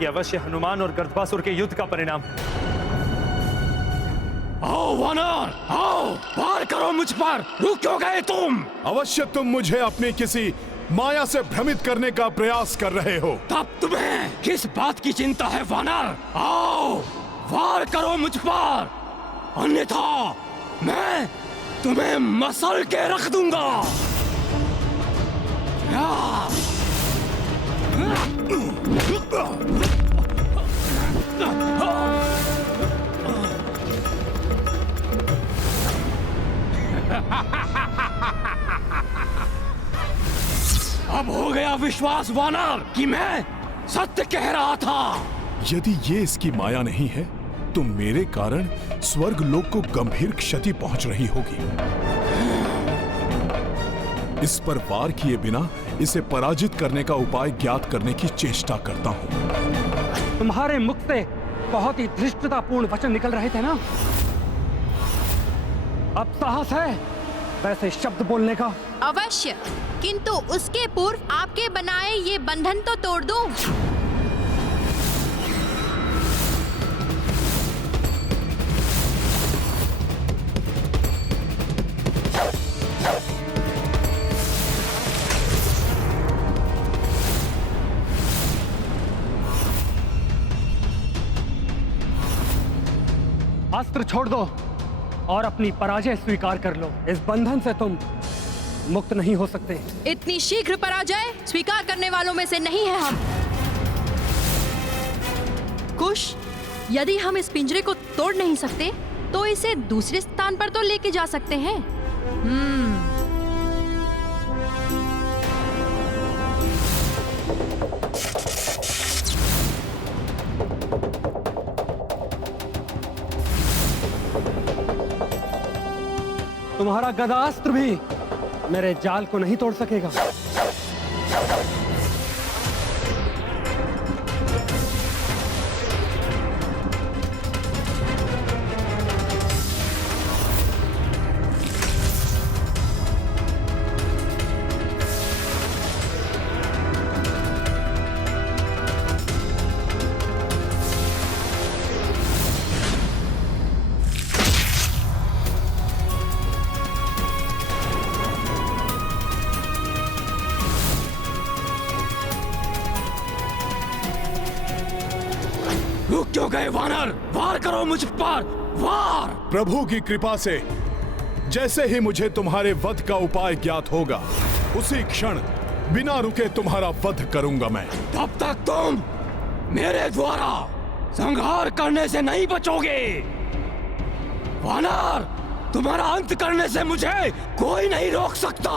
ये अवश्य हनुमान और गर्दभासुर के युद्ध का परिणाम है। आओ वानर, आओ, वार करो मुझ पर। रुक क्यों गए तुम? अवश्य तुम मुझे अपनी किसी माया से भ्रमित करने का प्रयास कर रहे हो। तब तुम्हें किस बात की चिंता है वानर? आओ, वार करो मुझ पर, अन्यथा मैं तुम्हें मसल के रख दूंगा। अब हो गया विश्वास वानर कि मैं सत्य कह रहा था। यदि ये इसकी माया नहीं है तो मेरे कारण स्वर्ग लोक को गंभीर क्षति पहुंच रही होगी। इस पर वार किए बिना इसे पराजित करने का उपाय ज्ञात करने की चेष्टा करता हूं। तुम्हारे मुख से बहुत ही धृष्टतापूर्ण वचन निकल रहे थे ना? अब साहस है वैसे शब्द बोलने का? अवश्य, किंतु उसके पूर्व आपके बनाए ये बंधन तो तोड़ दूं। अस्त्र छोड़ दो और अपनी पराजय स्वीकार कर लो। इस बंधन से तुम मुक्त नहीं हो सकते। इतनी शीघ्र पराजय स्वीकार करने वालों में से नहीं है हम। कुश, यदि हम इस पिंजरे को तोड़ नहीं सकते तो इसे दूसरे स्थान पर तो लेके जा सकते हैं। तुम्हारा गदास्त्र भी मेरे जाल को नहीं तोड़ सकेगा। रुक क्यों गए वानर? वार करो मुझ पर, वार! प्रभु की कृपा से जैसे ही मुझे तुम्हारे वध का उपाय ज्ञात होगा उसी क्षण बिना रुके तुम्हारा वध करूंगा मैं। तब तक तुम मेरे द्वारा संहार करने से नहीं बचोगे। वानर, तुम्हारा अंत करने से मुझे कोई नहीं रोक सकता।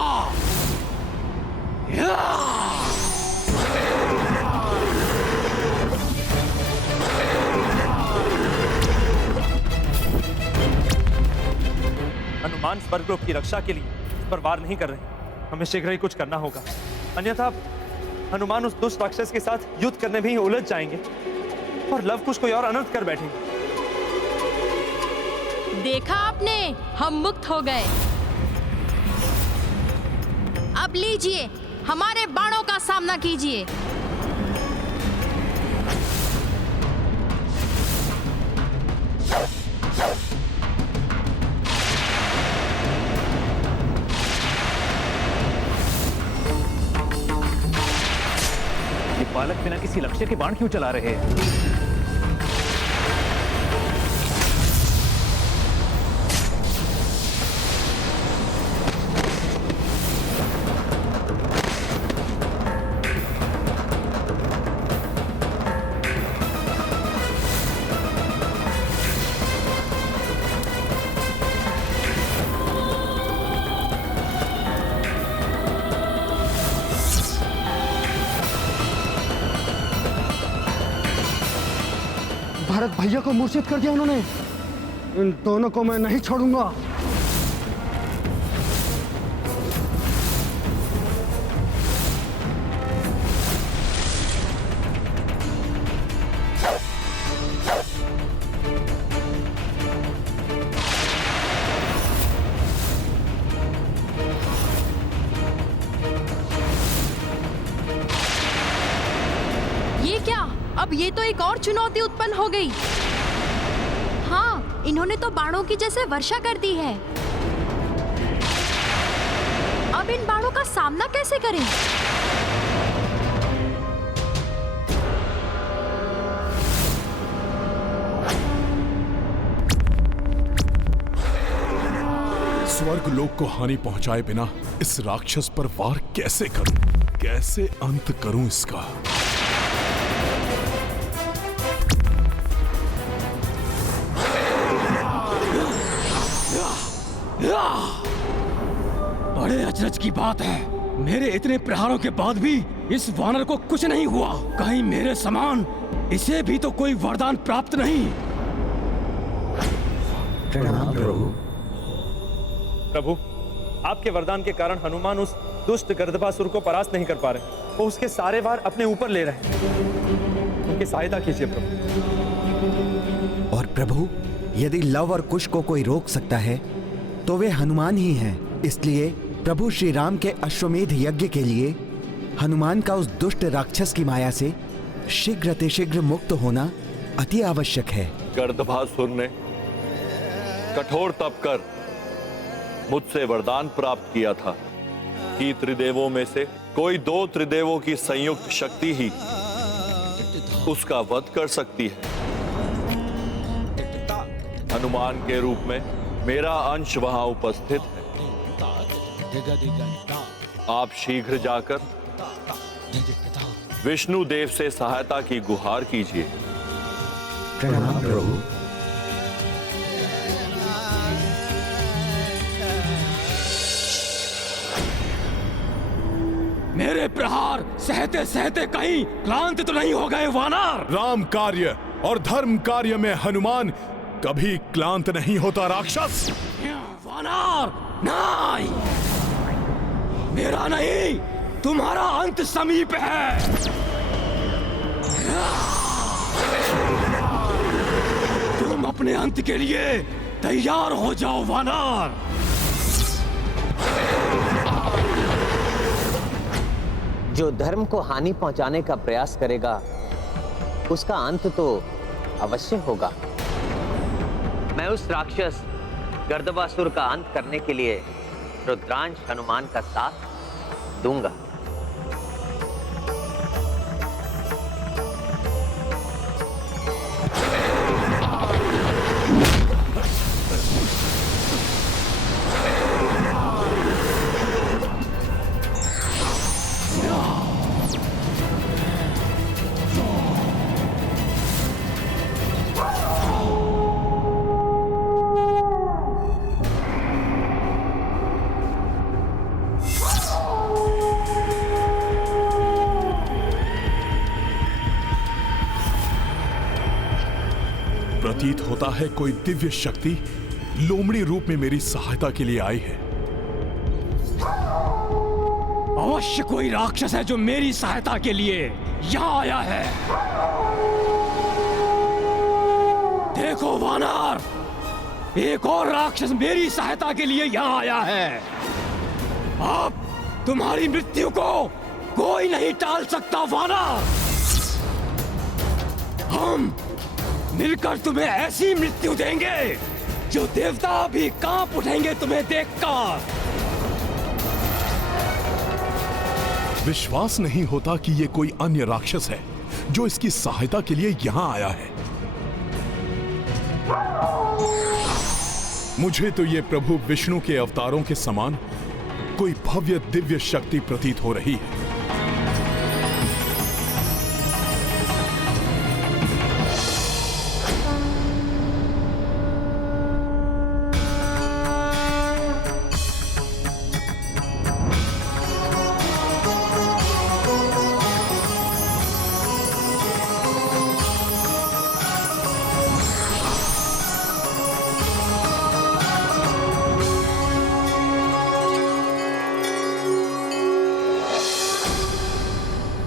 हनुमान स्वर्गलोक की रक्षा के लिए इस पर वार नहीं कर रहे। हमें शीघ्र ही कुछ करना होगा, अन्यथा हनुमान उस दुष्ट राक्षस के साथ युद्ध करने में ही उलझ जाएंगे और लवकुश कोई और अनर्थ कर बैठेंगे। देखा आपने, हम मुक्त हो गए। अब लीजिए, हमारे बाणों का सामना कीजिए। बालक बिना किसी लक्ष्य के बाण क्यों चला रहे हैं? भरत भैया को मूर्छित कर दिया उन्होंने। इन दोनों को मैं नहीं छोड़ूंगा। ये ये क्या? अब ये तो एक और चुनौती उत्पन्न हो गई। हाँ, इन्होंने तो बाणों की जैसे वर्षा कर दी है। अब इन बाणों का सामना कैसे करें? स्वर्ग लोक को हानि पहुंचाए बिना इस राक्षस पर वार कैसे करूं? कैसे अंत करूं इसका? बड़े अचरज की बात है, मेरे इतने प्रहारों के बाद भी इस वानर को कुछ नहीं हुआ। कहीं मेरे समान इसे भी तो कोई वरदान प्राप्त नहीं। प्रणाम प्रभु। प्रभु, आपके वरदान के कारण हनुमान उस दुष्ट गर्दभासुर को परास्त नहीं कर पा रहे। वो उसके सारे वार अपने ऊपर ले रहे हैं। उनकी सहायता कीजिए प्रभु। और प्रभु, यदि लव और कुश को कोई रोक सकता है तो वे हनुमान ही हैं। इसलिए प्रभु श्री राम के अश्वमेध यज्ञ के लिए हनुमान का उस दुष्ट राक्षस की माया से शीघ्र मुक्त होना अति आवश्यक है। गर्दभासुर ने कठोर तप कर मुझसे वरदान प्राप्त किया था कि त्रिदेवों में से कोई 2 त्रिदेवों की संयुक्त शक्ति ही उसका वध कर सकती है। हनुमान के रूप में मेरा अंश वहां उपस्थित है। आप शीघ्र जाकर विष्णु देव से सहायता की गुहार कीजिए। प्रणाम प्रभु। मेरे प्रहार सहते सहते कहीं क्लांत तो नहीं हो गए वानर? राम कार्य और धर्म कार्य में हनुमान कभी क्लांत नहीं होता राक्षस। वानर नहीं, मेरा नहीं, तुम्हारा अंत समीप है। तुम अपने अंत के लिए तैयार हो जाओ वानर। जो धर्म को हानि पहुंचाने का प्रयास करेगा उसका अंत तो अवश्य होगा। मैं उस राक्षस गर्दभासुर का अंत करने के लिए रुद्रांश हनुमान का साथ दूंगा। प्रतीत होता है कोई दिव्य शक्ति लोमड़ी रूप में मेरी सहायता के लिए आई है। अवश्य कोई राक्षस है जो मेरी सहायता के लिए यहाँ आया है। देखो वानर, एक और राक्षस मेरी सहायता के लिए यहाँ आया है। अब तुम्हारी मृत्यु को कोई नहीं टाल सकता वानर। हम मिलकर तुम्हें ऐसी मृत्यु देंगे जो देवता भी कांप उठेंगे तुम्हें देखकर। विश्वास नहीं होता कि ये कोई अन्य राक्षस है जो इसकी सहायता के लिए यहां आया है। मुझे तो ये प्रभु विष्णु के अवतारों के समान कोई भव्य दिव्य शक्ति प्रतीत हो रही है।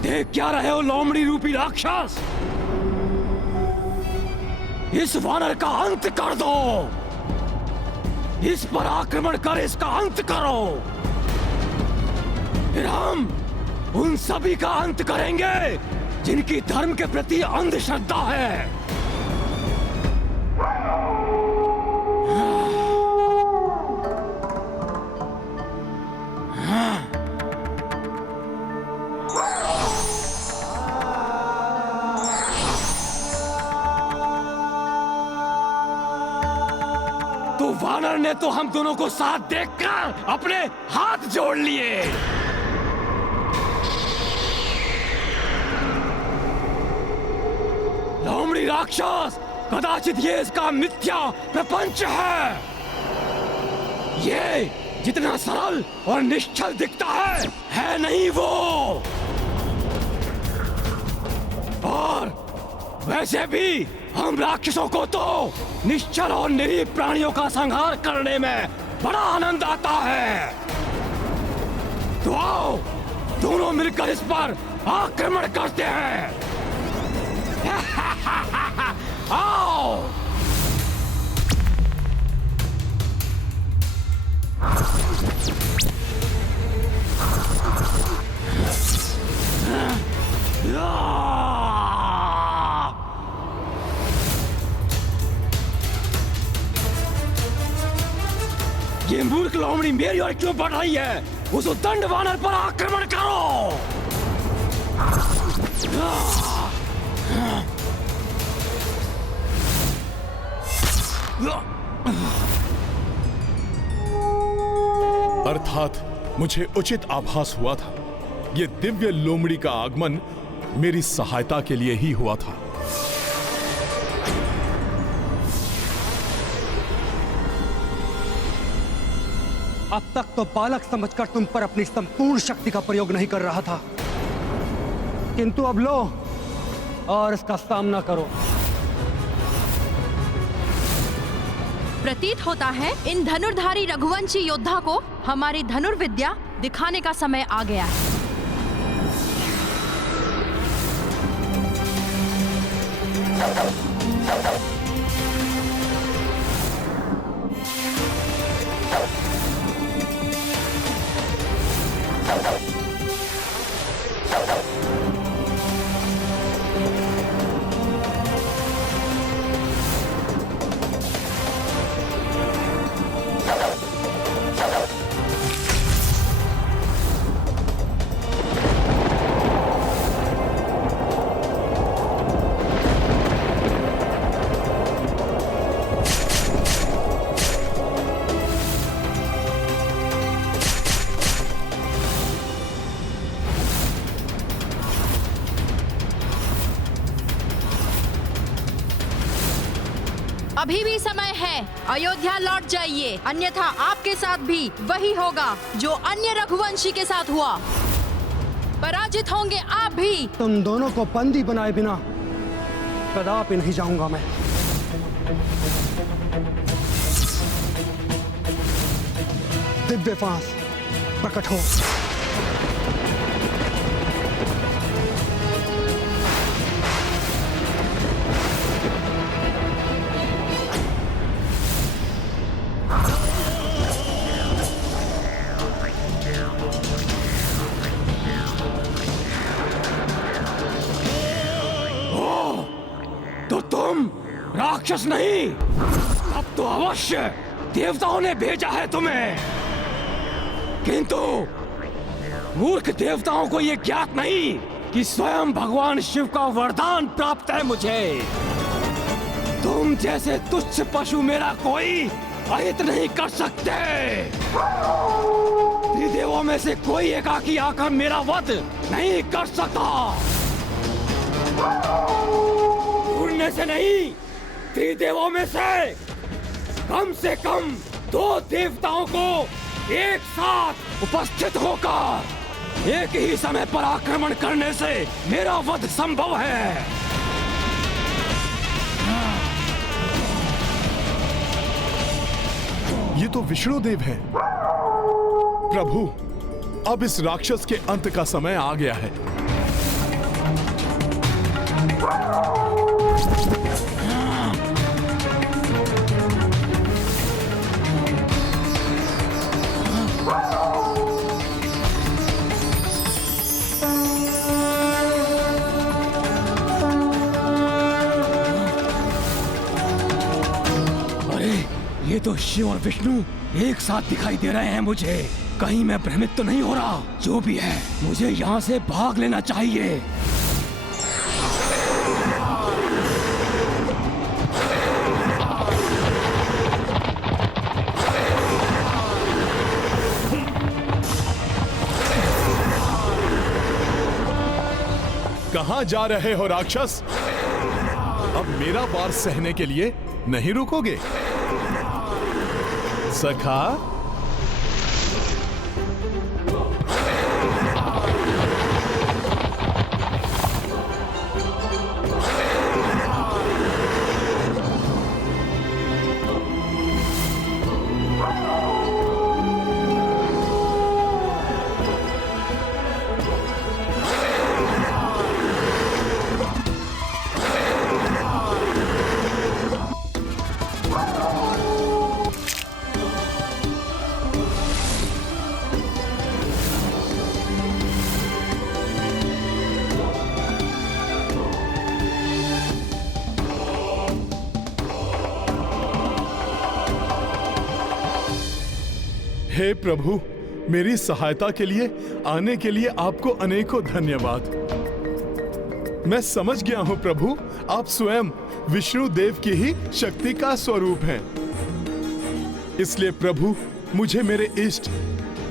देख क्या रहे हो लोमड़ी रूपी राक्षस? इस वानर का अंत कर दो। इस पर आक्रमण कर इसका अंत करो। फिर हम उन सभी का अंत करेंगे जिनकी धर्म के प्रति अंधश्रद्धा है। तो वानर ने तो हम दोनों को साथ देखकर अपने हाथ जोड़ लिए। लोमड़ी राक्षस, कदाचित ये इसका मिथ्या प्रपंच है। ये जितना सरल और निश्चल दिखता है नहीं वो। और वैसे भी हम राक्षसों को तो निश्चल और निरीह प्राणियों का संहार करने में बड़ा आनंद आता है। तो आओ दोनों मिलकर इस पर आक्रमण करते हैं। आओ। ये मूर्ख लोमड़ी मेरी ओर क्यों बढ़ रही है? उस उद्दंड वानर पर आक्रमण करो। अर्थात मुझे उचित आभास हुआ था। ये दिव्य लोमड़ी का आगमन मेरी सहायता के लिए ही हुआ था। अब तक तो बालक समझकर तुम पर अपनी संपूर्ण शक्ति का प्रयोग नहीं कर रहा था, किंतु अब लो और इसका सामना करो। प्रतीत होता है इन धनुर्धारी रघुवंशी योद्धा को हमारी धनुर्विद्या दिखाने का समय आ गया है। अभी भी समय है, अयोध्या लौट जाइए, अन्यथा आपके साथ भी वही होगा जो अन्य रघुवंशी के साथ हुआ। पराजित होंगे आप भी। तुम दोनों को बंदी बनाए बिना कदापि नहीं जाऊंगा मैं। दिव्य फांस प्रकट हो। राक्षस नहीं, अब तो अवश्य देवताओं ने भेजा है तुम्हें। किंतु मूर्ख देवताओं को यह ज्ञात नहीं कि स्वयं भगवान शिव का वरदान प्राप्त है मुझे। तुम जैसे तुच्छ पशु मेरा कोई अहित नहीं कर सकते। त्रिदेवों में से कोई एकाकी आकर मेरा वध नहीं कर सकता। उड़ने से नहीं, त्रिदेवों में से कम 2 देवताओं को एक साथ उपस्थित होकर एक ही समय पर आक्रमण करने से मेरा वध संभव है। ये तो विष्णुदेव है। प्रभु, अब इस राक्षस के अंत का समय आ गया है। तो शिव और विष्णु एक साथ दिखाई दे रहे हैं मुझे। कहीं मैं भ्रमित तो नहीं हो रहा? जो भी है, मुझे यहाँ से भाग लेना चाहिए। कहां जा रहे हो राक्षस? अब मेरा वार सहने के लिए नहीं रुकोगे? सखा, हे प्रभु, मेरी सहायता के लिए आने के लिए आपको अनेकों धन्यवाद। मैं समझ गया हूं प्रभु, आप स्वयं विष्णु देव की ही शक्ति का स्वरूप हैं। इसलिए प्रभु, मुझे मेरे इष्ट,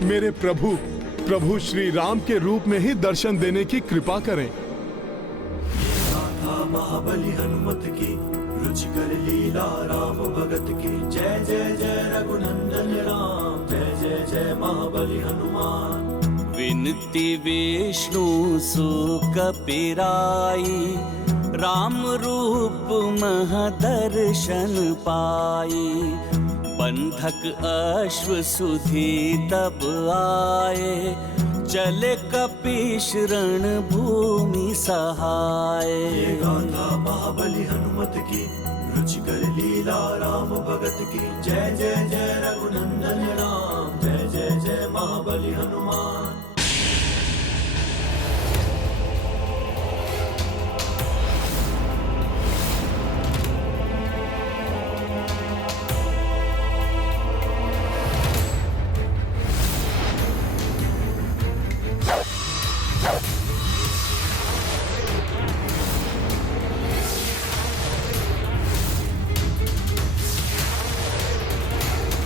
मेरे प्रभु श्री राम के रूप में ही दर्शन देने की कृपा करें। महाबली हनुमत की रुचिकर लीला राम भगत की, जय जय जय रघुनंदन राम, जय जय जय महाबली हनुमान। विनती विष्णु सुख पिराई, राम रूप महदर्शन पाई। बंधक अश्व सुधी तब आए, चले कपीश रण भूमि सहाय। ये गाथा महाबली हनुमत की रुचिकर लीला राम भगत की, जय जय जय रघुनंदन राम, जय जय जय महाबली हनुमान।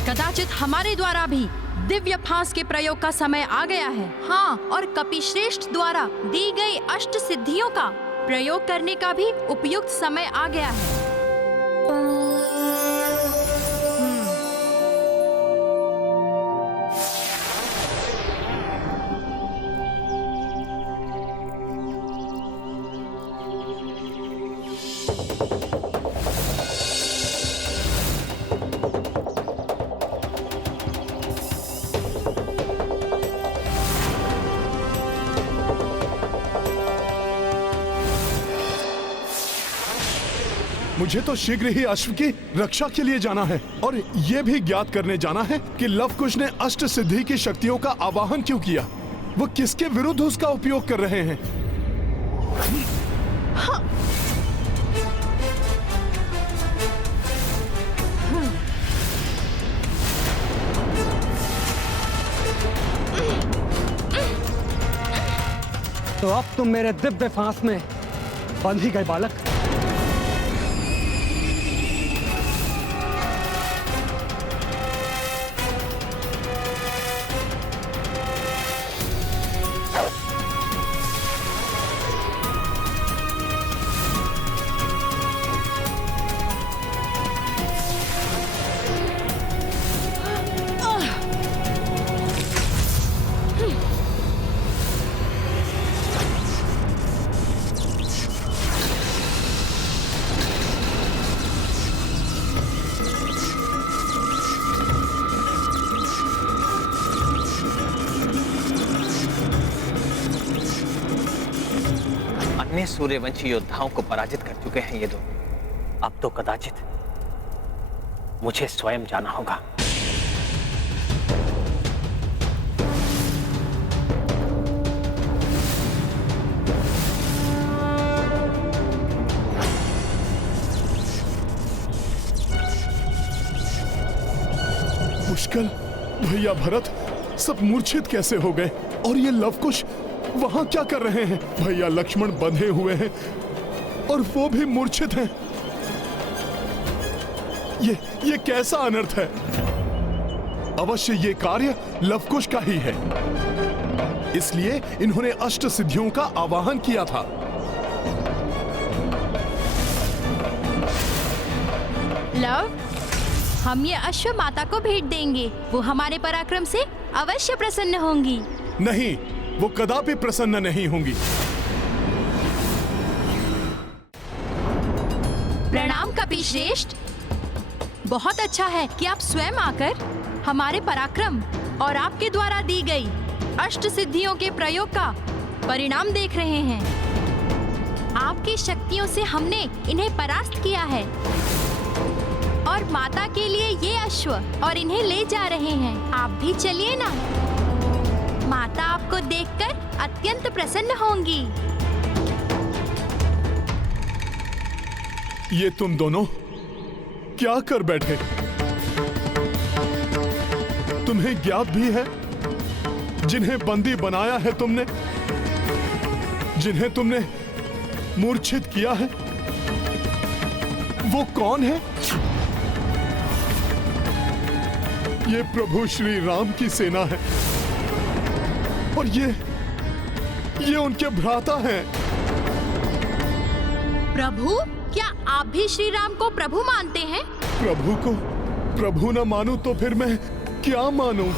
कदाचित हमारे द्वारा भी दिव्य फांस के प्रयोग का समय आ गया है। हाँ, और कपिश्रेष्ठ द्वारा दी गई अष्ट सिद्धियों का प्रयोग करने का भी उपयुक्त समय आ गया है। मुझे तो शीघ्र ही अश्व की रक्षा के लिए जाना है और यह भी ज्ञात करने जाना है कि लवकुश ने अष्ट सिद्धि की शक्तियों का आवाहन क्यों किया, वो किसके विरुद्ध उसका उपयोग कर रहे हैं। तो अब तुम मेरे दिव्य फांस में बंध ही गए बालक। सूर्यवंशी योद्धाओं को पराजित कर चुके हैं ये दो। अब तो कदाचित मुझे स्वयं जाना होगा। पुष्कल, भैया भरत सब मूर्छित कैसे हो गए? और ये लवकुश वहां क्या कर रहे हैं? भैया लक्ष्मण बंधे हुए हैं और वो भी मूर्छित हैं। ये कैसा अनर्थ है? अवश्य ये कार्य लवकुश का ही है, इसलिए इन्होंने अष्ट सिद्धियों का आवाहन किया था। लव, हम ये अश्व माता को भेंट देंगे। वो हमारे पराक्रम से अवश्य प्रसन्न होंगी। नहीं, वो कदापि प्रसन्न नहीं होंगी। प्रणाम कपिश्रेष्ठ। बहुत अच्छा है कि आप स्वयं आकर हमारे पराक्रम और आपके द्वारा दी गई अष्ट सिद्धियों के प्रयोग का परिणाम देख रहे हैं। आपकी शक्तियों से हमने इन्हें परास्त किया है और माता के लिए ये अश्व और इन्हें ले जा रहे हैं। आप भी चलिए ना, माता आपको देखकर अत्यंत प्रसन्न होंगी। ये तुम दोनों क्या कर बैठे? तुम्हें ज्ञात भी है जिन्हें बंदी बनाया है तुमने, जिन्हें तुमने मूर्छित किया है, वो कौन है? ये प्रभु श्री राम की सेना है और ये उनके भ्राता हैं। प्रभु, क्या आप भी श्री राम को प्रभु मानते हैं? प्रभु को प्रभु न मानूं तो फिर मैं क्या मानूं?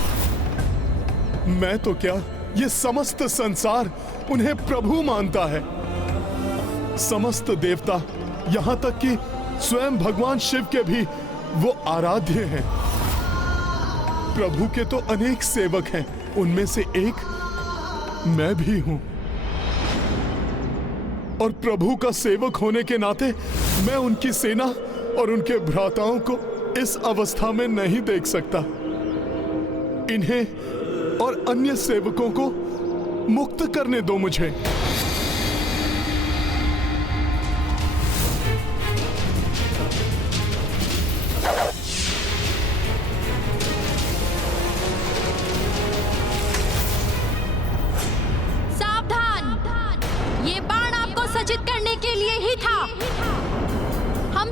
मैं तो क्या, ये समस्त संसार उन्हें प्रभु मानता है। समस्त देवता, यहाँ तक कि स्वयं भगवान शिव के भी वो आराध्य हैं। प्रभु के तो अनेक सेवक हैं, उनमें से एक मैं भी हूं। और प्रभु का सेवक होने के नाते मैं उनकी सेना और उनके भ्राताओं को इस अवस्था में नहीं देख सकता। इन्हें और अन्य सेवकों को मुक्त करने दो मुझे।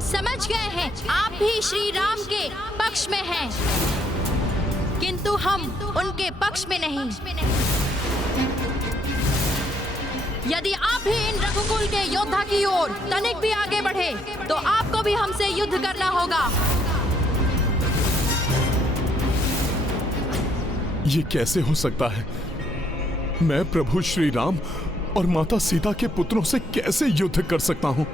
समझ गए हैं आप भी श्री राम के पक्ष में हैं, किंतु हम उनके पक्ष में नहीं। यदि आप भी इन रघुकुल के योद्धा की ओर तनिक भी आगे बढ़े तो आपको भी हमसे युद्ध करना होगा। ये कैसे हो सकता है? मैं प्रभु श्री राम और माता सीता के पुत्रों से कैसे युद्ध कर सकता हूँ?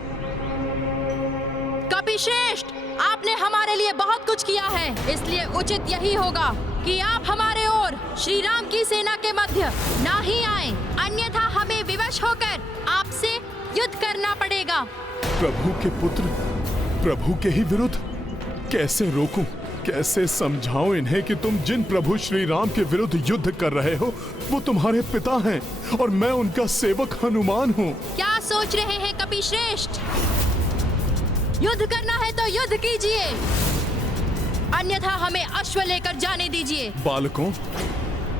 कपिश्रेष्ठ, आपने हमारे लिए बहुत कुछ किया है, इसलिए उचित यही होगा कि आप हमारे और श्री राम की सेना के मध्य ना ही आए, अन्यथा हमें विवश होकर आपसे युद्ध करना पड़ेगा। प्रभु के पुत्र प्रभु के ही विरुद्ध कैसे रोकूं? कैसे समझाऊं इन्हें कि तुम जिन प्रभु श्री राम के विरुद्ध युद्ध कर रहे हो वो तुम्हारे पिता हैं और मैं उनका सेवक हनुमान हूँ। क्या सोच रहे हैं कपिश्रेष्ठ? युद्ध करना है तो युद्ध कीजिए, अन्यथा हमें अश्व लेकर जाने दीजिए। बालकों,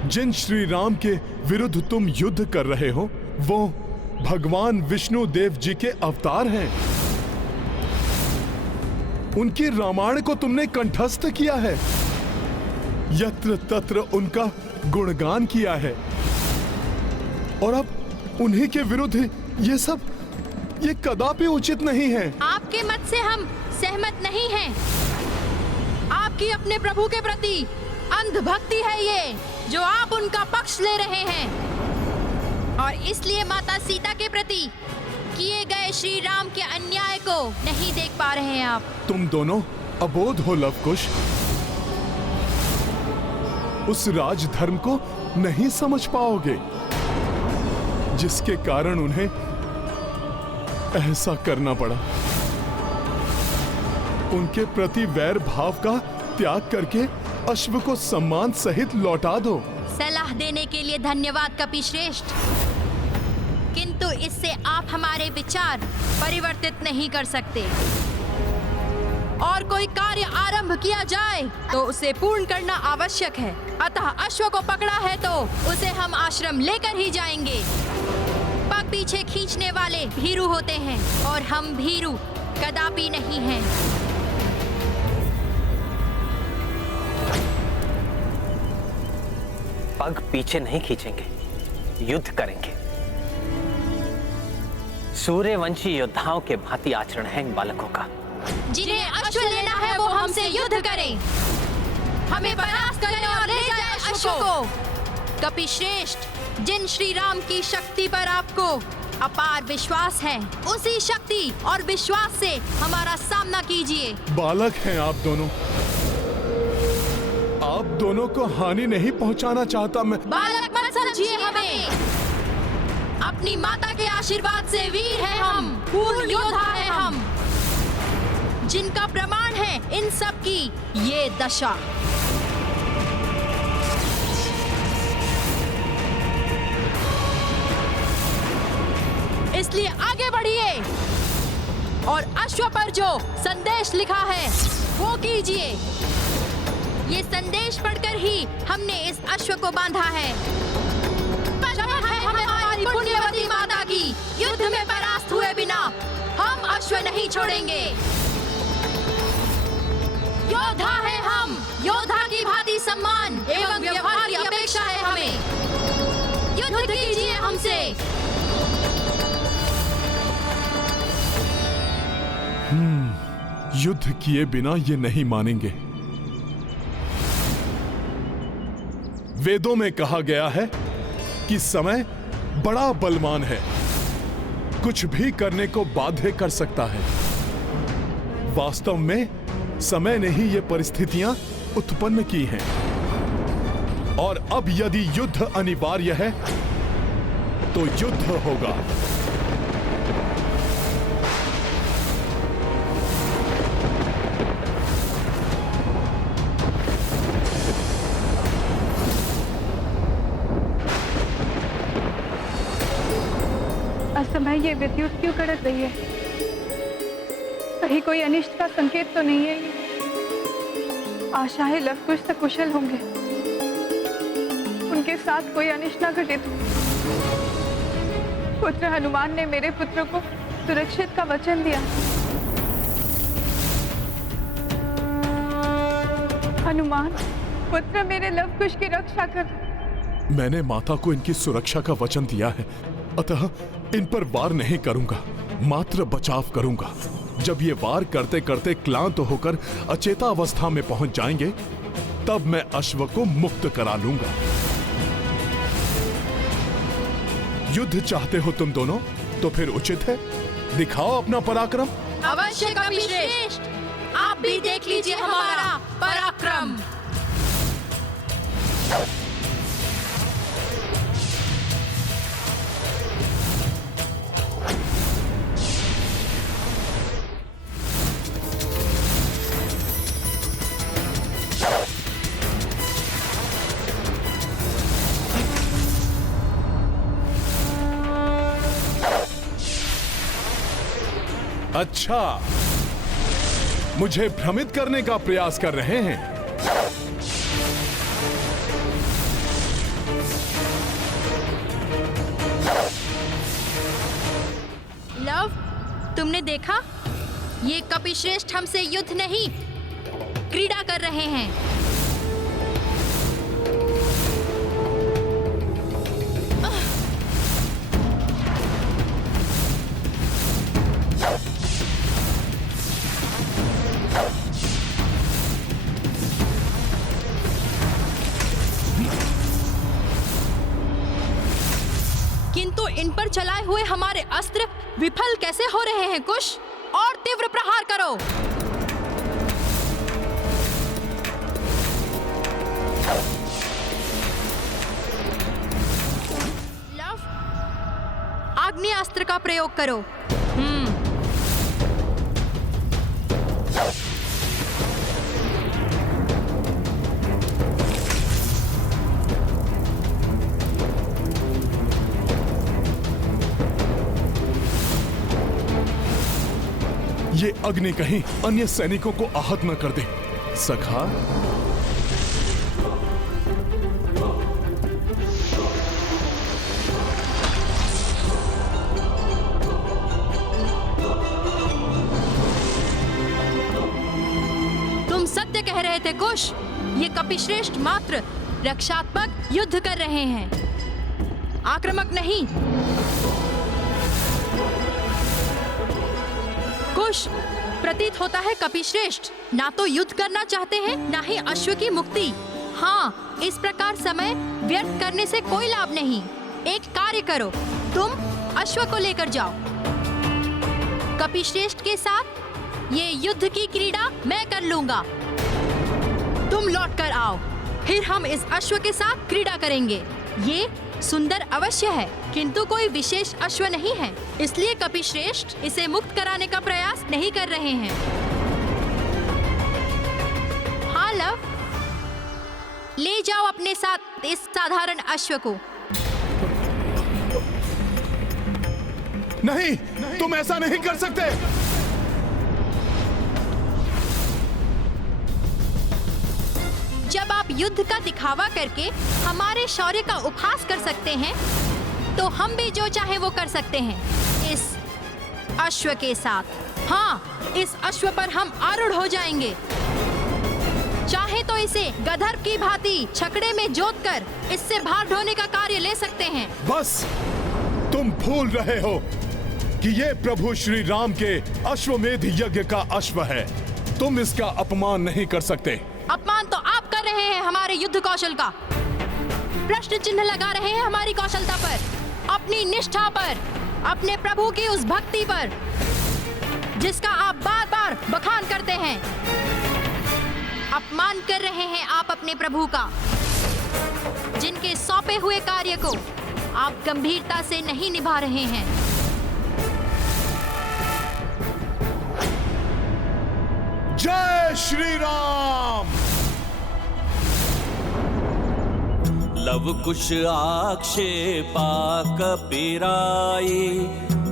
जिन श्री राम के विरुद्ध तुम युद्ध कर रहे हो वो भगवान विष्णु देव जी के अवतार हैं। उनकी रामायण को तुमने कंठस्थ किया है, यत्र तत्र उनका गुणगान किया है और अब उन्हीं के विरुद्ध ये कदापि उचित नहीं है। आपके मत से हम सहमत नहीं हैं। आपकी अपने प्रभु के प्रति अंध भक्ति है ये, जो आप उनका पक्ष ले रहे हैं, और इसलिए माता सीता के प्रति किए गए श्री राम के अन्याय को नहीं देख पा रहे हैं आप। तुम दोनों अबोध हो लवकुश, उस राजधर्म को नहीं समझ पाओगे जिसके कारण उन्हें ऐसा करना पड़ा। उनके प्रति वैर भाव का त्याग करके अश्व को सम्मान सहित लौटा दो। सलाह देने के लिए धन्यवाद कपिश्रेष्ठ, किंतु इससे आप हमारे विचार परिवर्तित नहीं कर सकते। और कोई कार्य आरंभ किया जाए तो उसे पूर्ण करना आवश्यक है। अतः अश्व को पकड़ा है तो उसे हम आश्रम लेकर ही जाएंगे। पग पीछे खींचने वाले भीरू होते हैं और हम भीरू कदापि नहीं हैं। पग पीछे नहीं खींचेंगे, युद्ध करेंगे। सूर्यवंशी योद्धाओं के भांति आचरण है इन बालकों का। जिन्हें अश्व लेना है वो हमसे युद्ध करें, हमें परास्त करें और ले जाए अश्व को। कपिश्रेष्ठ, जिन श्री राम की शक्ति पर आपको अपार विश्वास है, उसी शक्ति और विश्वास से हमारा सामना कीजिए। बालक हैं आप दोनों, आप दोनों को हानि नहीं पहुंचाना चाहता मैं। बालक मत समझिए हमें, अपनी माता के आशीर्वाद से वीर है हम, पूर्ण योद्धा है हम, जिनका प्रमाण है इन सब की ये दशा। इसलिए आगे बढ़िए और अश्व पर जो संदेश लिखा है वो कीजिए। ये संदेश पढ़कर ही हमने इस अश्व को बांधा है। शपथ है हमें हमारी पुण्यवती माता की, युद्ध में परास्त हुए बिना हम अश्व नहीं छोड़ेंगे। योद्धा है हम, योद्धा की भांति सम्मान एवं व्यवहार की अपेक्षा है हमें। युद्ध कीजिए हमसे। युद्ध किए बिना ये नहीं मानेंगे। वेदों में कहा गया है कि समय बड़ा बलवान है, कुछ भी करने को बाध्य कर सकता है। वास्तव में समय ने ही ये परिस्थितियां उत्पन्न की हैं। और अब यदि युद्ध अनिवार्य है तो युद्ध होगा। असमय ये विद्युत क्यों कड़क रही है? कहीं कोई अनिष्ट का संकेत तो नहीं है ये? आशा है लव कुश सकुशल होंगे, उनके साथ कोई अनिष्ट न घटित। पुत्र हनुमान ने मेरे पुत्र को सुरक्षित का वचन दिया। हनुमान, पुत्र मेरे लव कुश की रक्षा कर। मैंने माता को इनकी सुरक्षा का वचन दिया है, अतः इन पर वार नहीं करूंगा, मात्र बचाव करूंगा। जब ये वार करते करते क्लांत होकर अचेता अवस्था में पहुंच जाएंगे, तब मैं अश्व को मुक्त करा लूंगा। युद्ध चाहते हो तुम दोनों, तो फिर उचित है दिखाओ अपना पराक्रम। अवश्य कपिश्रेष्ठ, आप भी देख लीजिए हमारा पराक्रम। अच्छा, मुझे भ्रमित करने का प्रयास कर रहे हैं। लव, तुमने देखा? ये कपिश्रेष्ठ हमसे युद्ध नहीं, क्रीड़ा कर रहे हैं। किंतु इन पर चलाए हुए हमारे अस्त्र विफल कैसे हो रहे हैं कुश? और तीव्र प्रहार करो। लव, आग्नेयास्त्र का प्रयोग करो। ये अग्नि कहीं अन्य सैनिकों को आहत न कर दे। सखा, तुम सत्य कह रहे थे कुश। ये कपिश्रेष्ठ मात्र रक्षात्मक युद्ध कर रहे हैं, आक्रामक नहीं। कुश, प्रतीत होता है कपिश्रेष्ठ ना तो युद्ध करना चाहते हैं, ना ही अश्व की मुक्ति। हाँ, इस प्रकार समय व्यर्थ करने से कोई लाभ नहीं। एक कार्य करो, तुम अश्व को लेकर जाओ। कपिश्रेष्ठ के साथ ये युद्ध की क्रीड़ा मैं कर लूंगा। तुम लौट कर आओ, फिर हम इस अश्व के साथ क्रीड़ा करेंगे। ये सुंदर अवश्य है, किंतु कोई विशेष अश्व नहीं है, इसलिए कपिश्रेष्ठ इसे मुक्त कराने का प्रयास नहीं कर रहे हैं। हाँ लव, ले जाओ अपने साथ इस साधारण अश्व को। नहीं, तुम ऐसा नहीं कर सकते। जब आप युद्ध का दिखावा करके हमारे शौर्य का उपहास कर सकते हैं, तो हम भी जो चाहे वो कर सकते हैं इस अश्व के साथ। हाँ, इस अश्व पर हम आरूढ़ हो जाएंगे। चाहे तो इसे गदर्भ की भांति छकड़े में जोतकर इससे भार ढोने का कार्य ले सकते हैं। बस, तुम भूल रहे हो कि ये प्रभु श्री राम के अश्वमेध यज्ञ का अश्व है। तुम इसका अपमान नहीं कर सकते। अपमान तो आप कर रहे हैं हमारे युद्ध कौशल का। प्रश्न चिन्ह लगा रहे हैं हमारी कौशलता पर, अपनी निष्ठा पर, अपने प्रभु की उस भक्ति पर जिसका आप बार बार बखान करते हैं। अपमान कर रहे हैं आप अपने प्रभु का, जिनके सौंपे हुए कार्य को आप गंभीरता से नहीं निभा रहे हैं। जय श्री राम। लव कुश आक्षेपा कपिराई,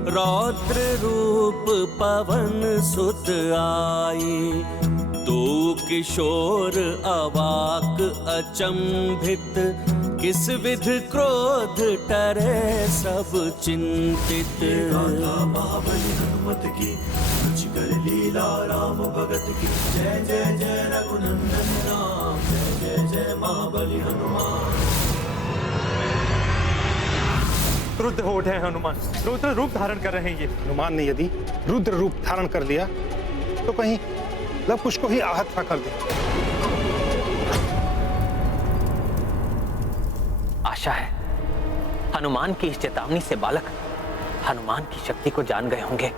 रौद्र रूप पवन सुत आई। दो किशोर अवाक अचंभित, किस विध क्रोध टरे सब चिंतित। महाबली हनुमत की रुचि कर लीला राम भगत की। जय जय जय रघुनंदन राम, जय जय जय महाबली हनुमान। क्रुद्ध हो उठे हैं हनुमान, रुद्र रूप धारण कर रहे हैं। ये हनुमान ने यदि रुद्र रूप धारण कर लिया तो कहीं लव कुश को ही आहत न कर दे। आशा है हनुमान की इस चेतावनी से बालक हनुमान की शक्ति को जान गए होंगे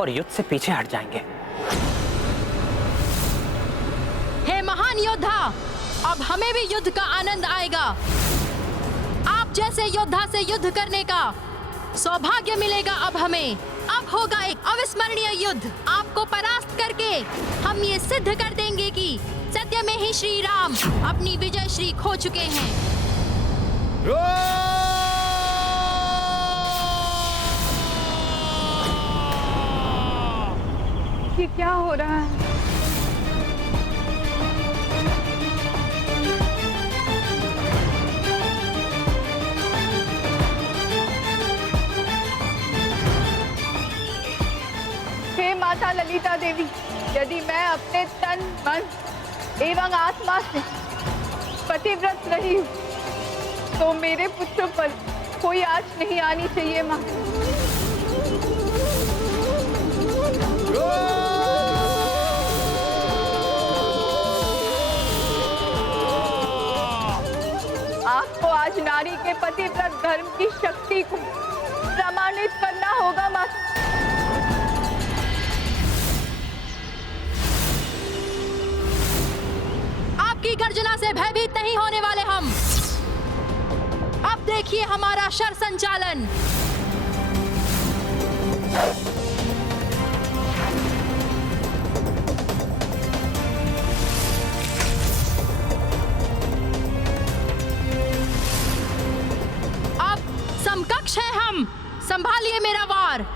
और युद्ध से पीछे हट जाएंगे। हे महान योद्धा, अब हमें भी युद्ध का आनंद आएगा। आप जैसे योद्धा से युद्ध करने का सौभाग्य मिलेगा अब हमें। अब होगा एक अविस्मरणीय युद्ध। आपको परास्त करके हम ये सिद्ध कर देंगे कि सत्य में ही श्री राम अपनी विजय श्री खो चुके हैं। ये क्या हो रहा है? हे माता ललिता देवी, यदि मैं अपने तन मन एवं आत्मा से पतिव्रत रही हूँ तो मेरे पुत्र पर कोई आँच नहीं आनी चाहिए माँ। आपको आज नारी के पतिव्रत धर्म की शक्ति को प्रमाणित करना होगा माता। आपकी गर्जना से भयभीत नहीं होने वाले हम। अब देखिए हमारा शर संचालन। अब समकक्ष हैं हम, संभालिए मेरा वार।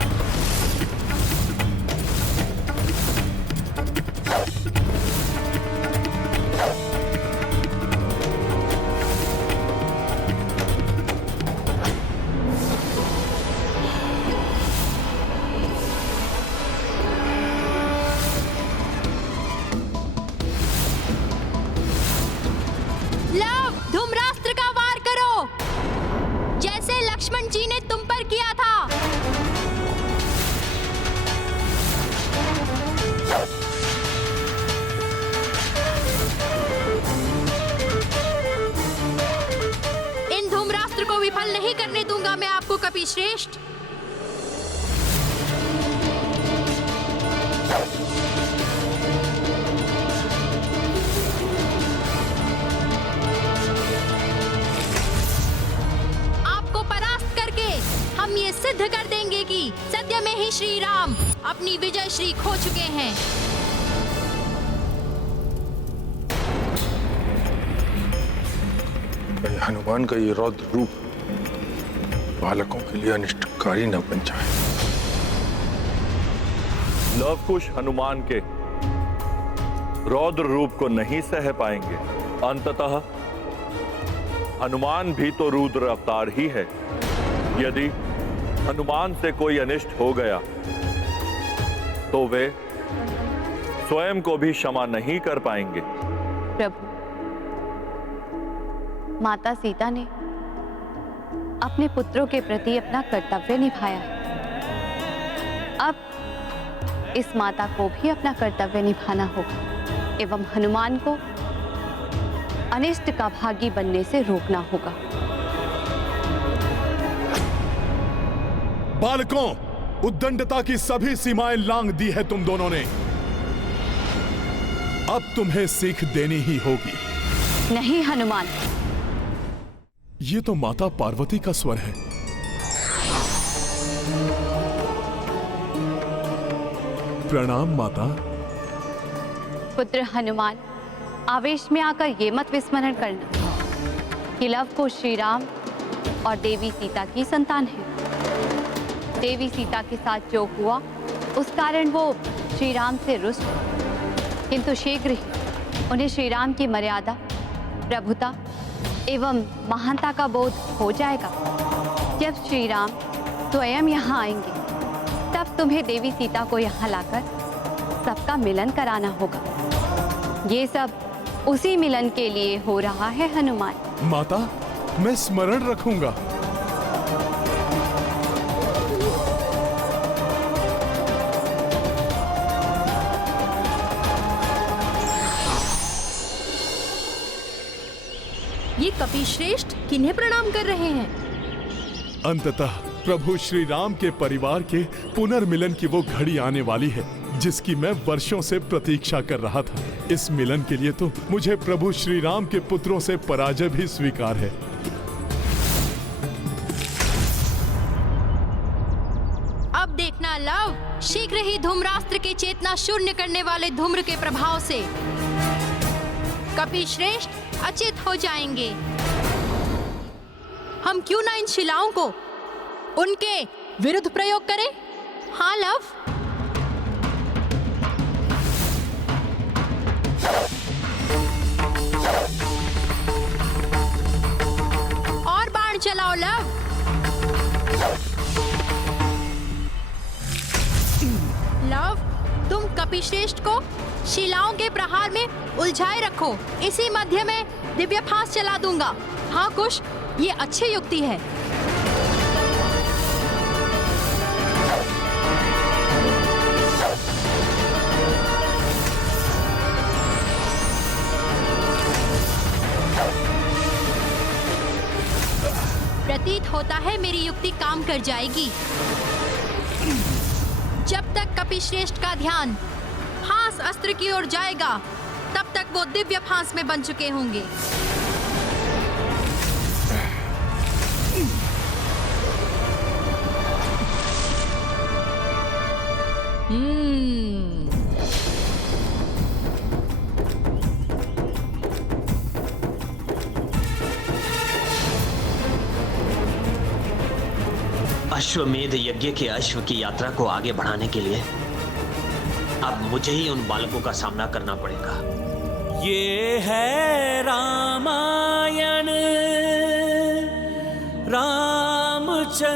कपिश्रेष्ठ। आपको परास्त करके हम ये सिद्ध कर देंगे कि सत्य में ही श्री राम अपनी विजय श्री खो चुके हैं। हनुमान का ये रौद्र रूप बालकों के लिए अनिष्टकारी न बन जाए। लवकुश हनुमान के रौद्र रूप को नहीं सह पाएंगे। अंततः हनुमान भी तो रुद्र अवतार ही है। यदि हनुमान से कोई अनिष्ट हो गया तो वे स्वयं को भी क्षमा नहीं कर पाएंगे। प्रभु, माता सीता ने अपने पुत्रों के प्रति अपना कर्तव्य निभाया है। अब इस माता को भी अपना कर्तव्य निभाना होगा एवं हनुमान को अनिष्ट का भागी बनने से रोकना होगा। बालकों, उद्दंडता की सभी सीमाएं लांघ दी है तुम दोनों ने। अब तुम्हें सीख देनी ही होगी। नहीं हनुमान, ये तो माता पार्वती का स्वर है। प्रणाम माता। पुत्र हनुमान, आवेश में आकर ये मत विस्मरण करना कि लव को श्री राम और देवी सीता की संतान है। देवी सीता के साथ जो हुआ उस कारण वो श्री राम से रुष्ट, किंतु शीघ्र ही उन्हें श्री राम की मर्यादा, प्रभुता एवं महानता का बोध हो जाएगा। जब श्री राम स्वयं यहाँ आएंगे तब तुम्हें देवी सीता को यहाँ लाकर सबका मिलन कराना होगा। ये सब उसी मिलन के लिए हो रहा है हनुमान। माता, मैं स्मरण रखूंगा। ये कपिश्रेष्ठ किन्हें प्रणाम कर रहे हैं? अंततः प्रभु श्री राम के परिवार के पुनर्मिलन की वो घड़ी आने वाली है जिसकी मैं वर्षों से प्रतीक्षा कर रहा था। इस मिलन के लिए तो मुझे प्रभु श्री राम के पुत्रों से पराजय भी स्वीकार है। अब देखना लव, शीघ्र ही धूम्रास्त्र के चेतना शून्य करने वाले धूम्र के प्रभाव से कपिश्रेष्ठ अचेत हो जाएंगे। हम क्यों ना इन शिलाओं को उनके विरुद्ध प्रयोग करें? हाँ लव। और बाण चलाओ लव। लव, तुम कपिश्रेष्ठ को शिलाओं के प्रहार में उलझाए रखो। इसी मध्य में दिव्य फांस चला दूंगा। हाँ कुश, ये अच्छी युक्ति है। प्रतीत होता है मेरी युक्ति काम कर जाएगी। जब तक कपिश्रेष्ठ का ध्यान फांस अस्त्र की ओर जाएगा तब तक वो दिव्य फांस में बन चुके होंगे। अश्वमेध यज्ञ के अश्व की यात्रा को आगे बढ़ाने के लिए अब मुझे ही उन बालकों का सामना करना पड़ेगा। ये है रामायण, रामचंद्र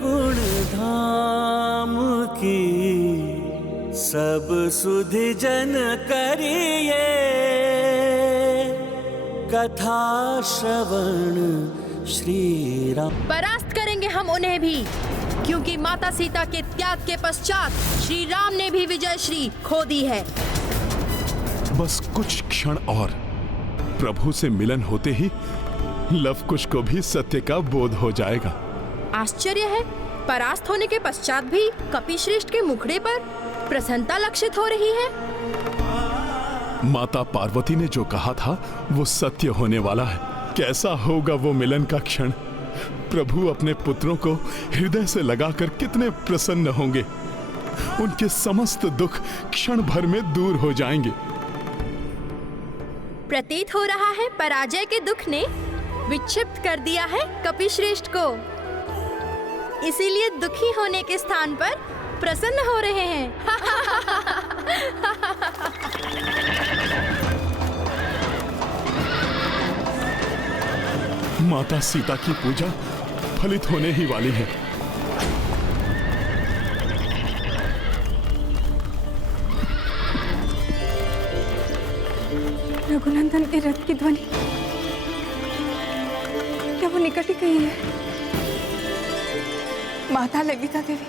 गुण धाम की, सब सुधि जन करिए कथा श्रवण श्री राम। परास्त करेंगे हम उन्हें भी, क्योंकि माता सीता के त्याग के पश्चात श्री राम ने भी विजय श्री खो दी है। बस कुछ क्षण और, प्रभु से मिलन होते ही लवकुश को भी सत्य का बोध हो जाएगा। आश्चर्य है, परास्त होने के पश्चात भी कपिश्रेष्ठ के मुखड़े पर प्रसन्नता लक्षित हो रही है। माता पार्वती ने जो कहा था वो सत्य होने वाला है। कैसा होगा वो मिलन का क्षण। प्रभु अपने पुत्रों को हृदय से लगाकर कितने प्रसन्न होंगे। उनके समस्त दुख क्षण भर में दूर हो जाएंगे। प्रतीत हो रहा है पराजय के दुख ने विक्षिप्त कर दिया है कपिश्रेष्ठ को, इसीलिए दुखी होने के स्थान पर प्रसन्न हो रहे हैं। माता सीता की पूजा फलित होने ही वाली है। रघुनंदन के रथ की ध्वनि क्या वो निकट ही कहीं है? माता ललिता देवी,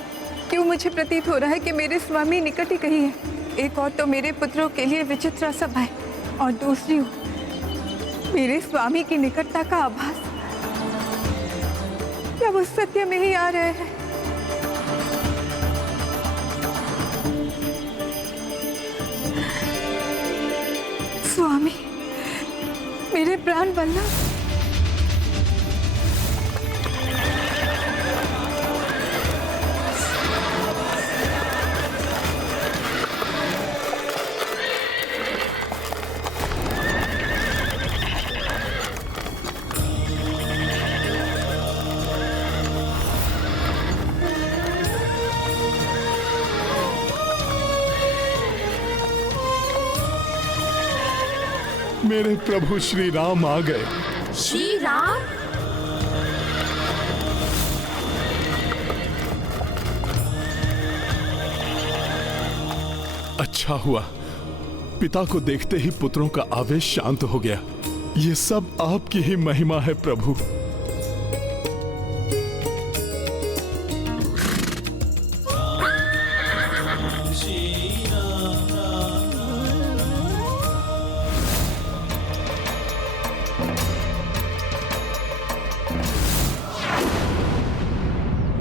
क्यों मुझे प्रतीत हो रहा है कि मेरे स्वामी निकट ही कहीं है? एक और तो मेरे पुत्रों के लिए विचित्र सभा है और दूसरी मेरे स्वामी की निकटता का आभास। क्या वो सत्य में ही आ रहे हैं? स्वामी, मेरे प्राण वल्लभ, मेरे प्रभु श्री राम आ गए। श्री राम? अच्छा हुआ, पिता को देखते ही पुत्रों का आवेश शांत हो गया। ये सब आपकी ही महिमा है प्रभु।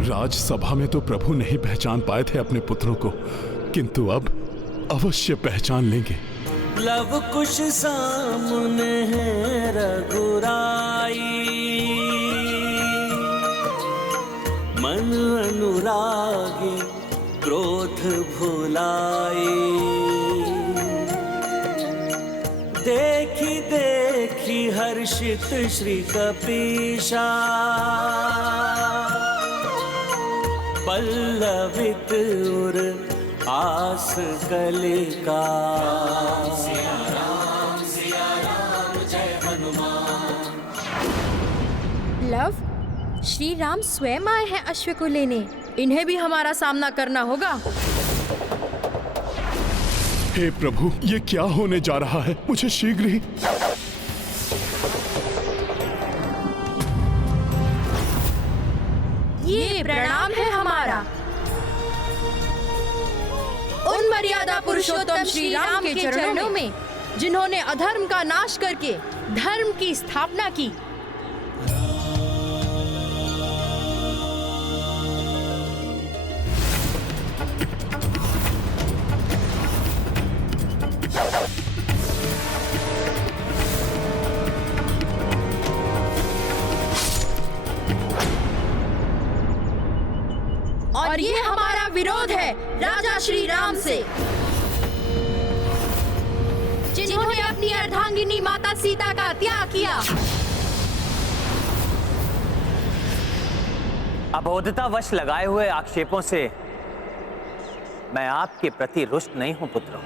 राजसभा में तो प्रभु नहीं पहचान पाए थे अपने पुत्रों को, किंतु अब अवश्य पहचान लेंगे। लव कुश सामने है रघुराई, मन अनुरागी क्रोध भुलाई। देखी देखी हर्षित श्री कपीशा, पल्लवित उर आस कलिका। सिया राम जय हनुमान। लव, श्री राम स्वयं आए हैं अश्व को लेने। इन्हें भी हमारा सामना करना होगा। हे प्रभु, ये क्या होने जा रहा है? मुझे शीघ्र ही ये प्रणाम है हमारा उन मर्यादा पुरुषोत्तम श्री राम के चरणों में, जिन्होंने अधर्म का नाश करके धर्म की स्थापना की। और ये हमारा विरोध है राजा श्री राम से, जिन्होंने अपनी अर्धांगिनी माता सीता का त्याग किया। अबोधतावश लगाए हुए आक्षेपों से मैं आपके प्रति रुष्ट नहीं हूं पुत्रों।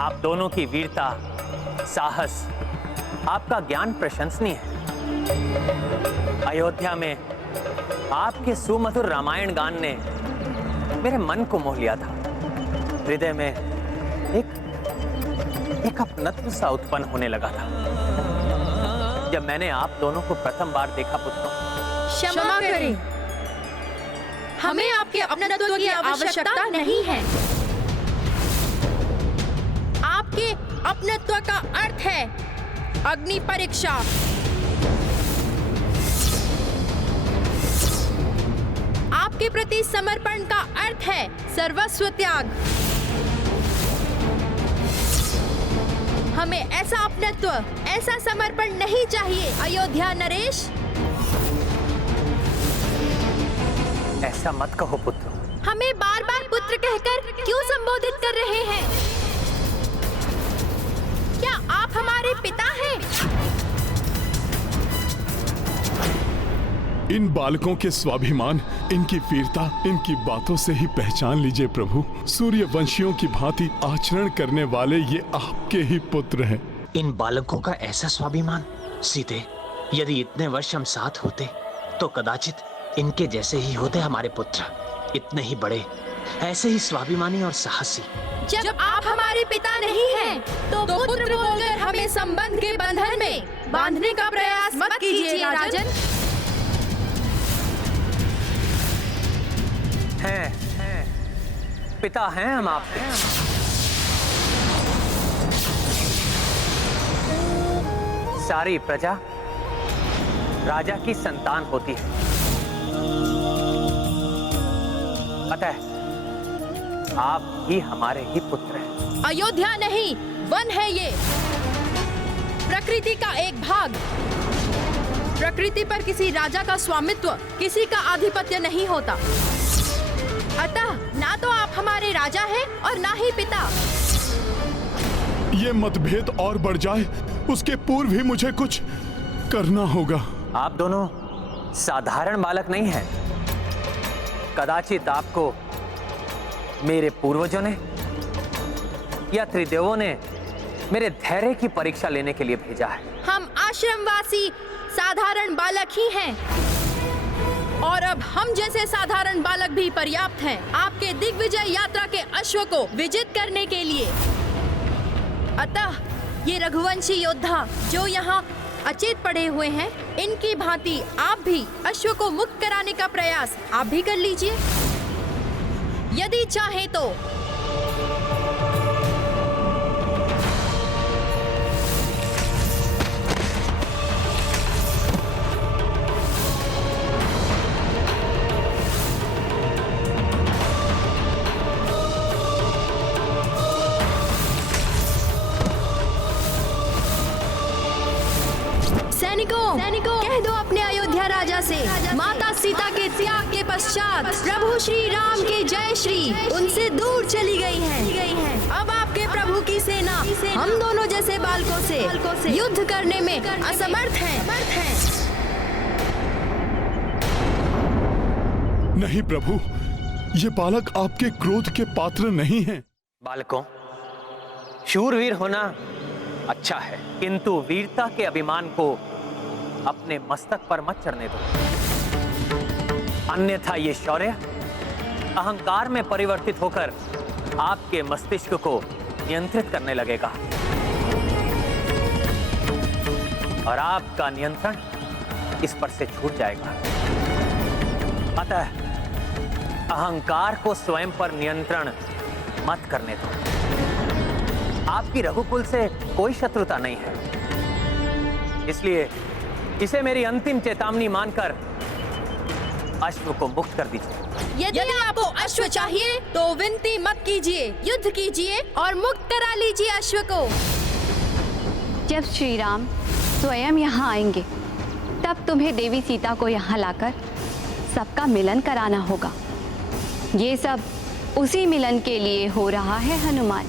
आप दोनों की वीरता, साहस, आपका ज्ञान प्रशंसनीय है। अयोध्या में आपके सुमधुर रामायण गान ने मेरे मन को मोह लिया था। हृदय में एक अपनत्व सा उत्पन्न होने लगा था जब मैंने आप दोनों को प्रथम बार देखा पुत्रों। क्षमा करें, हमें आपके अपनत्व की आवश्यकता नहीं है। आपके अपनत्व का अर्थ है अग्नि परीक्षा। आपके प्रति समर्पण का अर्थ है सर्वस्व त्याग। हमें ऐसा अपनत्व, ऐसा समर्पण नहीं चाहिए अयोध्या नरेश। ऐसा मत कहो पुत्र। हमें बार बार पुत्र कहकर क्यों संबोधित कर रहे हैं? क्या आप हमारे पिता हैं? इन बालकों के स्वाभिमान, इनकी वीरता, इनकी बातों से ही पहचान लीजिए प्रभु। सूर्यवंशियों की भांति आचरण करने वाले ये आपके ही पुत्र हैं। इन बालकों का ऐसा स्वाभिमान सीते, यदि इतने वर्ष हम साथ होते तो कदाचित इनके जैसे ही होते हमारे पुत्र। इतने ही बड़े, ऐसे ही स्वाभिमानी और साहसी। जब आप हमारे पिता नहीं हैं, तो पुत्र बोलकर हमें संबंध के बंधन में बांधने का प्रयास मत कीजिए राजन। हैं, पिता हैं हम आपके। सारी प्रजा राजा की संतान होती है, अतः आप ही हमारे ही पुत्र हैं। अयोध्या नहीं, वन है ये, प्रकृति का एक भाग। प्रकृति पर किसी राजा का स्वामित्व, किसी का आधिपत्य नहीं होता। अतः ना तो आप हमारे राजा हैं और ना ही पिता। ये मतभेद और बढ़ जाए, उसके पूर्व ही मुझे कुछ करना होगा। आप दोनों साधारण बालक नहीं हैं। कदाचित आपको मेरे पूर्वजों ने या त्रिदेवों ने मेरे धैर्य की परीक्षा लेने के लिए भेजा है। हम आश्रमवासी साधारण बालक ही हैं, और अब हम जैसे साधारण बालक भी पर्याप्त हैं आपके दिग्विजय यात्रा के अश्व को विजित करने के लिए। अतः ये रघुवंशी योद्धा जो यहाँ अचेत पड़े हुए हैं, इनकी भांति आप भी अश्व को मुक्त कराने का प्रयास आप भी कर लीजिए, यदि चाहे तो। सैनिकों, कह दो अपने अयोध्या राजा से, माता सीता के त्याग के पश्चात प्रभु श्री राम की जय श्री उनसे दूर चली गई है। अब आपके प्रभु की सेना हम दोनों जैसे बालकों से युद्ध करने में असमर्थ है। नहीं प्रभु, ये बालक आपके क्रोध के पात्र नहीं हैं। बालकों, शूरवीर होना अच्छा है, किंतु वीरता के अभिमान को अपने मस्तक पर मत चढ़ने दो, अन्यथा ये शौर्य अहंकार में परिवर्तित होकर आपके मस्तिष्क को नियंत्रित करने लगेगा और आपका नियंत्रण इस पर से छूट जाएगा। अतः अहंकार को स्वयं पर नियंत्रण मत करने दो। आपकी रघुकुल से कोई शत्रुता नहीं है, इसलिए इसे मेरी अंतिम चेतावनी मानकर अश्व को मुक्त कर दीजिए। यदि आपको अश्व चाहिए तो विनती मत कीजिए, युद्ध कीजिए और मुक्त करा लीजिए अश्व को। जब श्री राम स्वयं यहाँ आएंगे, तब तुम्हें देवी सीता को यहाँ लाकर सबका मिलन कराना होगा। ये सब उसी मिलन के लिए हो रहा है हनुमान।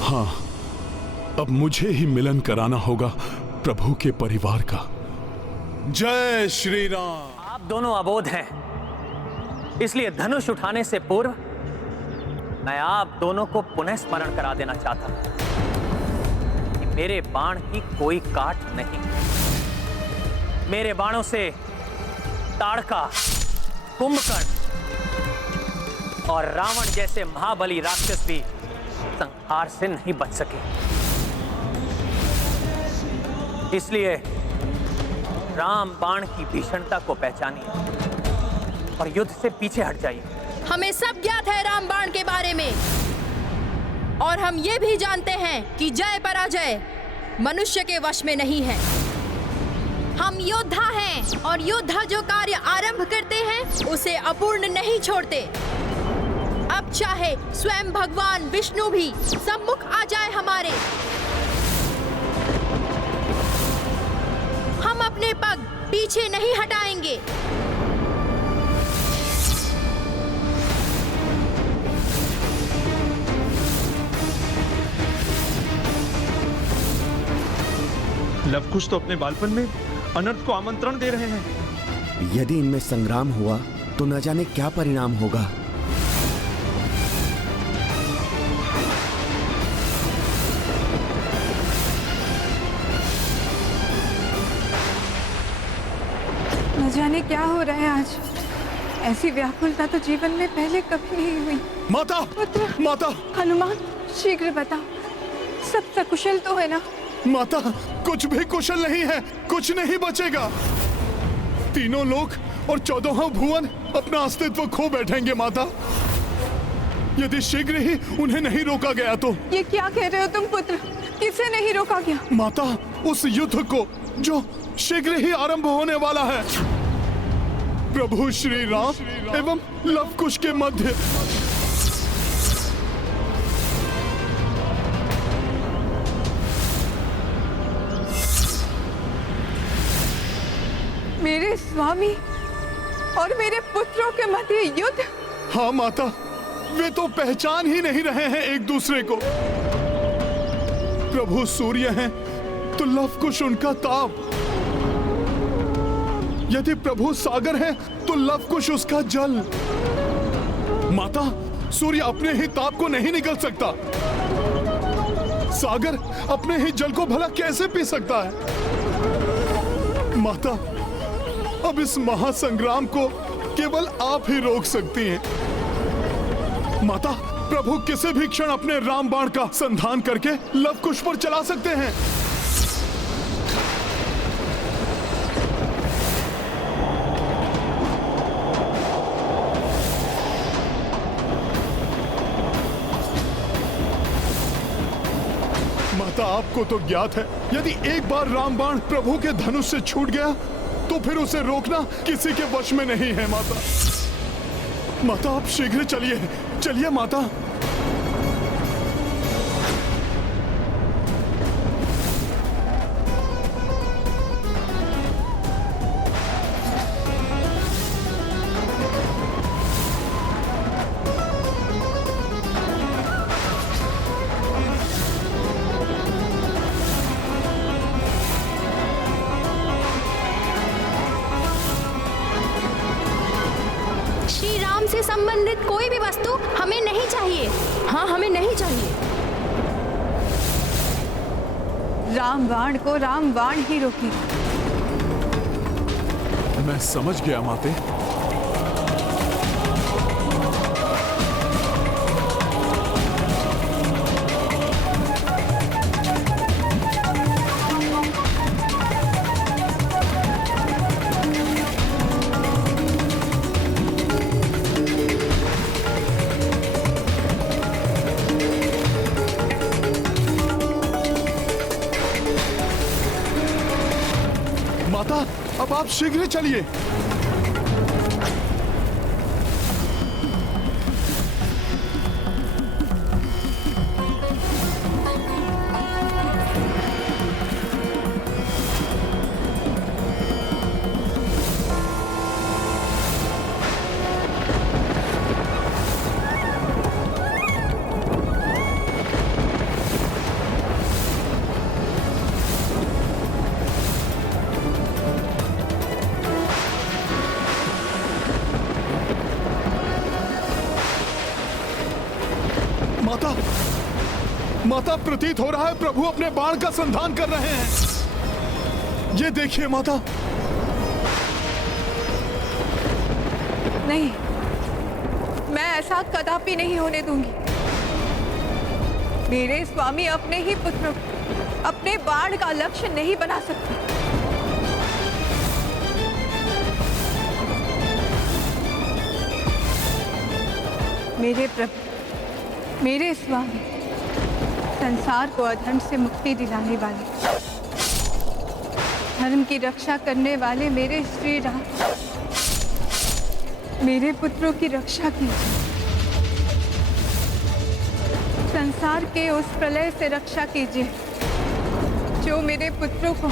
हाँ, अब मुझे ही मिलन कराना होगा प्रभु के परिवार का। जय श्री राम। आप दोनों अबोध हैं, इसलिए धनुष उठाने से पूर्व मैं आप दोनों को पुनः स्मरण करा देना चाहता हूं कि मेरे बाण की कोई काट नहीं। मेरे बाणों से ताड़का, कुंभकर्ण और रावण जैसे महाबली राक्षस भी संहार से नहीं बच सके। इसलिए राम बाण की भीषणता को पहचानिए और युद्ध से पीछे हट जाइए। हमें सब ज्ञात है राम बाण के बारे में, और हम ये भी जानते हैं कि जय पराजय मनुष्य के वश में नहीं है। हम योद्धा हैं और योद्धा जो कार्य आरंभ करते हैं उसे अपूर्ण नहीं छोड़ते। अब चाहे स्वयं भगवान विष्णु भी सम्मुख आ जाए हमारे, हम अपने पग पीछे नहीं हटाएंगे। लवकुश तो अपने बालपन में अनर्थ को आमंत्रण दे रहे हैं। यदि इनमें संग्राम हुआ तो न जाने क्या परिणाम होगा। न जाने क्या हो रहा है आज। ऐसी व्याकुलता तो जीवन में पहले कभी नहीं हुई। माता, माता, हनुमान शीघ्र बताओ, सब सकुशल तो है ना? माता, कुछ भी कुशल नहीं है, कुछ नहीं बचेगा। तीनों लोक और 14 भुवन अपना अस्तित्व खो बैठेंगे माता, यदि शीघ्र ही उन्हें नहीं रोका गया तो। ये क्या कह रहे हो तुम पुत्र? किसे नहीं रोका गया? माता, उस युद्ध को जो शीघ्र ही आरंभ होने वाला है प्रभु श्री राम एवं लवकुश के मध्य। मेरे स्वामी और मेरे पुत्रों के मध्य युद्ध? हाँ माता, वे तो पहचान ही नहीं रहे हैं एक दूसरे को। प्रभु सूर्य हैं तो लवकुश उनका ताप, यदि प्रभु सागर है तो लवकुश उसका जल। माता, सूर्य अपने ही ताप को नहीं निकल सकता, सागर अपने ही जल को भला कैसे पी सकता है? माता, अब इस महासंग्राम को केवल आप ही रोक सकती हैं। माता, प्रभु किसी भी क्षण अपने राम बाण का संधान करके लवकुश पर चला सकते हैं। माता, आपको तो ज्ञात है, यदि एक बार रामबाण प्रभु के धनुष से छूट गया तो फिर उसे रोकना किसी के वश में नहीं है। माता, माता आप शीघ्र चलिए, चलिए माता। से संबंधित कोई भी वस्तु हमें नहीं चाहिए। हाँ, हमें नहीं चाहिए। रामबाण को रामबाण ही रोकी। मैं समझ गया माते। अब आप शीघ्र चलिए। माता, प्रतीत हो रहा है प्रभु अपने बाण का संधान कर रहे हैं। ये देखिए माता। नहीं, मैं ऐसा कदापि नहीं होने दूंगी। मेरे स्वामी अपने ही पुत्र अपने बाण का लक्ष्य नहीं बना सकते। मेरे प्रभु, मेरे स्वामी, संसार को अधर्म से मुक्ति दिलाने वाले, धर्म की रक्षा करने वाले मेरे श्री राम, मेरे पुत्रों की रक्षा कीजिए। संसार के उस प्रलय से रक्षा कीजिए जो मेरे पुत्रों को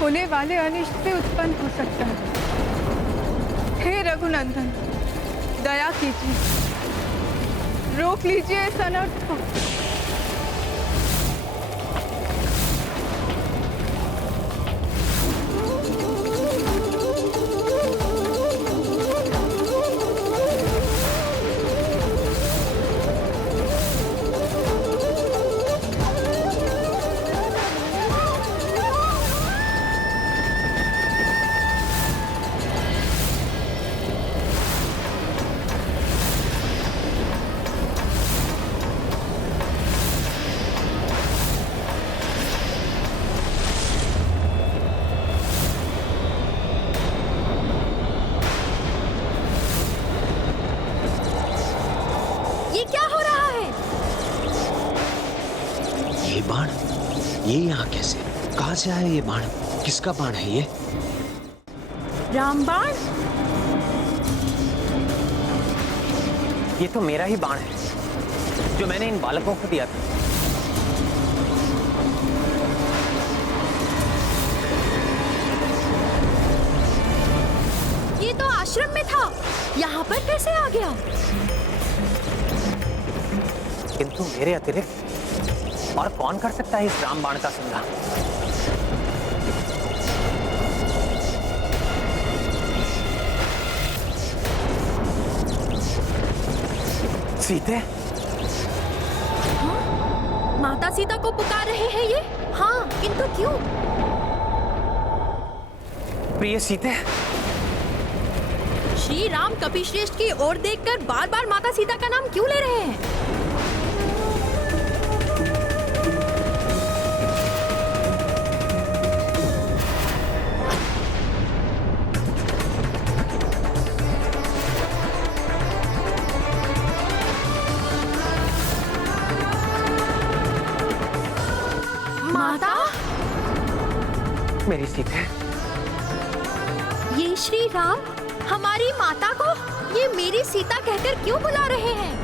होने वाले अनिष्ट से उत्पन्न हो सकता है। हे रघुनंदन, दया कीजिए, रोक लीजिए इस अनर्थ को। ये यहाँ कैसे, कहाँ से आया ये बाण? किसका बाण है ये? रामबाण? ये तो मेरा ही बाण है जो मैंने इन बालकों को दिया था। ये तो आश्रम में था, यहाँ पर कैसे आ गया? किंतु मेरे अतिरिक्त और कौन कर सकता है इस रामबाण का संधान? सीते? हाँ? माता सीता को पुकार रहे हैं ये? हाँ, किंतु क्यों? प्रिय सीते? श्री राम कपिश्रेष्ठ की ओर देखकर बार बार माता सीता का नाम क्यों ले रहे हैं? माता? मेरी सीते? ये श्री राम हमारी माता को ये मेरी सीता कहकर क्यों बुला रहे हैं?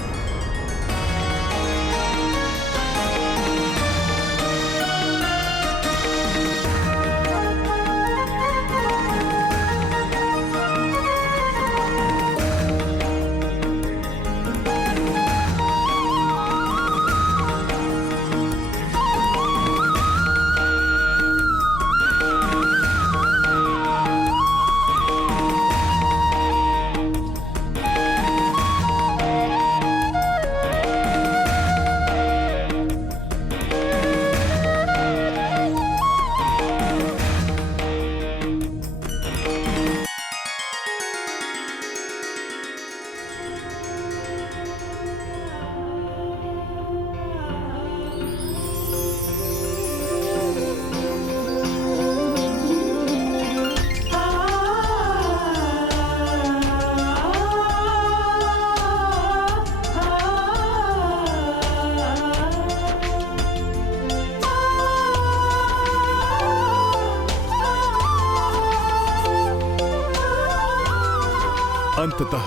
अंततः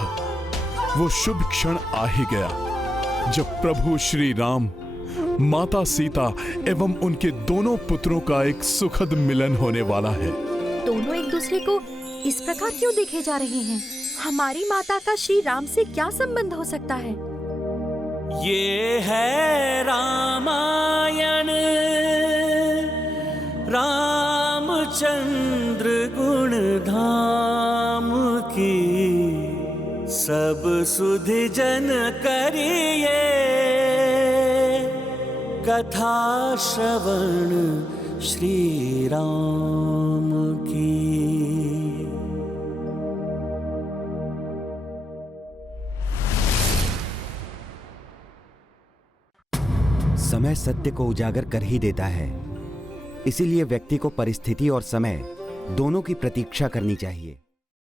वो शुभ क्षण आ ही गया जब प्रभु श्री राम, माता सीता एवं उनके दोनों पुत्रों का एक सुखद मिलन होने वाला है। दोनों एक दूसरे को इस प्रकार क्यों देखे जा रहे हैं? हमारी माता का श्री राम से क्या संबंध हो सकता है? ये है रामायण, रामचंद्र गुण धाम की, सब सुधि जन करिए कथा श्रवण श्री राम की। समय सत्य को उजागर कर ही देता है, इसीलिए व्यक्ति को परिस्थिति और समय दोनों की प्रतीक्षा करनी चाहिए।